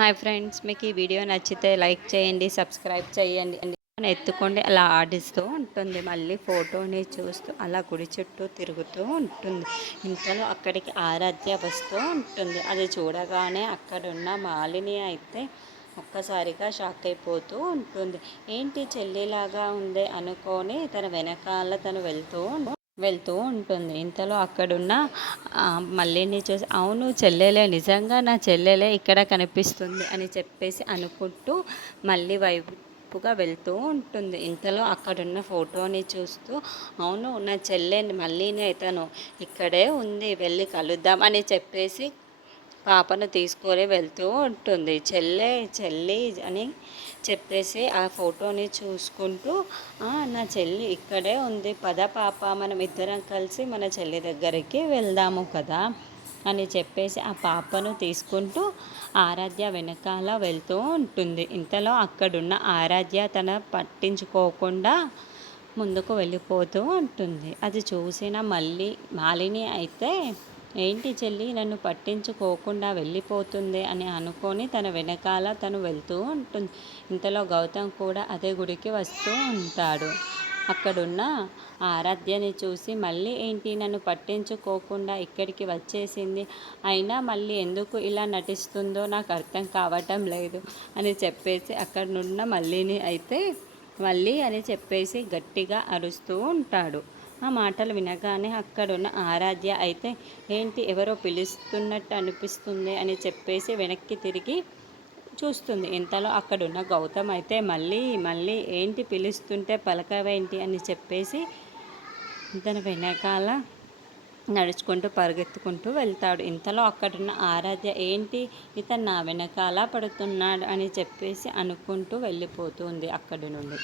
Hi friends, మీకు ఈ video నచ్చితే లైక్ చేయండి, సబ్స్క్రైబ్ చేయండి అని ఎత్తుకోండి. అలా ఆడిస్తూ ఉంటుంది. మళ్ళీ ఫోటోని చూస్తూ అలా గుడి చుట్టూ తిరుగుతూ ఉంటుంది. ఇంతలో అక్కడికి ఆరాధ్య వస్తూ ఉంటుంది. అది చూడగానే అక్కడున్న మాలిని అయితే ఒక్కసారిగా షాక్ అయిపోతూ ఉంటుంది. ఏంటి చెల్లిలాగా ఉంది అనుకొని తన వెనకాల తను వెళ్తూ ఉంటుంది. ఇంతలో అక్కడున్న మల్లిని చూసి, అవును చెల్లెలే, నిజంగా నా చెల్లెలే ఇక్కడ కనిపిస్తుంది అని చెప్పేసి అనుకుంటూ మళ్ళీ వైపుగా వెళ్తూ ఉంటుంది. ఇంతలో అక్కడున్న ఫోటోని చూస్తూ, అవును నా చెల్లె మళ్ళీనే తను ఇక్కడే ఉంది, వెళ్ళి కలుద్దాం అని చెప్పేసి పాపను తీసుకొని వెళ్తూ ఉంటుంది. చెల్లి అని చెప్పేసి ఆ ఫోటోని చూసుకుంటూ, నా చెల్లి ఇక్కడే ఉంది, పద పాప మనం ఇద్దరం కలిసి మన చెల్లి దగ్గరికి వెళ్దాము కదా అని చెప్పేసి ఆ పాపను తీసుకుంటూ ఆరాధ్య వెనకాల వెళ్తూ ఉంటుంది. ఇంతలో అక్కడున్న ఆరాధ్య తన పట్టించుకోకుండా ముందుకు వెళ్ళిపోతూ ఉంటుంది. అది చూసిన మాలిని అయితే, ఏంటి చెల్లి నన్ను పట్టించుకోకుండా వెళ్ళిపోతుంది అని అనుకొని తన వెనకాల తను వెళ్తూ ఉంటుంది. ఇంతలో గౌతమ్ కూడా అదే గుడికి వస్తూ ఉంటాడు. అక్కడున్న ఆరాధ్యని చూసి, మళ్ళీ ఏంటి నన్ను పట్టించుకోకుండా ఇక్కడికి వచ్చేసింది, అయినా మళ్ళీ ఎందుకు ఇలా నటిస్తుందో నాకు అర్థం కావటం లేదు అని చెప్పేసి అక్కడున్న మళ్ళీని అయితే మళ్ళీ అని చెప్పేసి గట్టిగా అరుస్తూ ఉంటాడు. ఆ మాటలు వినగానే అక్కడున్న ఆరాధ్య అయితే, ఏంటి ఎవరో పిలుస్తున్నట్టు అనిపిస్తుంది అని చెప్పేసి వెనక్కి తిరిగి చూస్తుంది. ఇంతలో అక్కడున్న గౌతమ్ అయితే మళ్ళీ ఏంటి పిలుస్తుంటే పలకవేంటి అని చెప్పేసి తన వెనకాల నడుచుకుంటూ పరిగెత్తుకుంటూ వెళ్తాడు. ఇంతలో అక్కడున్న ఆరాధ్య, ఏంటి ఇతను నా వెనకాల పడుతున్నాడు అని చెప్పేసి అనుకుంటూ వెళ్ళిపోతుంది అక్కడి నుండి.